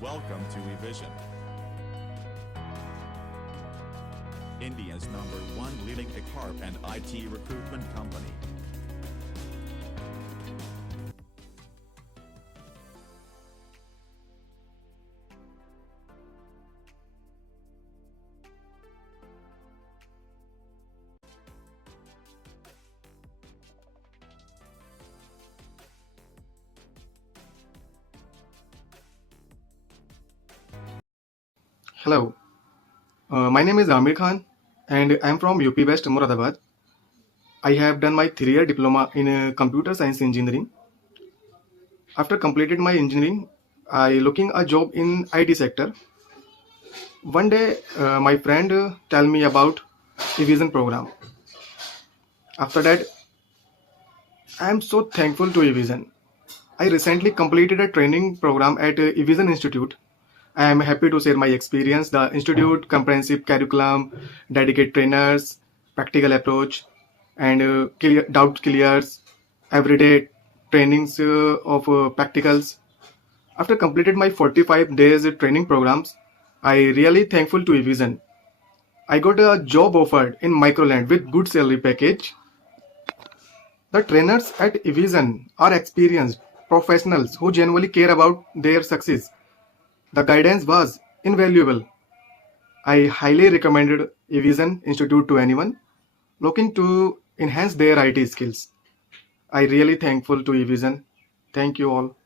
Welcome to Evision, India's #1 leading HR and IT recruitment company. Hello, my name is Amir Khan and I am from UP West, Moradabad. I have done my 3-year diploma in computer science engineering. After completed my engineering, I looking a job in IT sector. One day, my friend tell me about Evision program. After that, I am so thankful to Evision. I recently completed a training program at Evision Institute. I am happy to share my experience. The institute comprehensive curriculum, dedicated trainers, practical approach, and doubt clears, everyday trainings of practicals. After completed my 45 days training programs, I really thankful to Evision. I got a job offered in MICROLAND with good salary package. The trainers at Evision are experienced professionals who genuinely care about their success. The guidance was invaluable. I highly recommended Evision Institute to anyone looking to enhance their IT skills. I really thankful to Evision. Thank you all.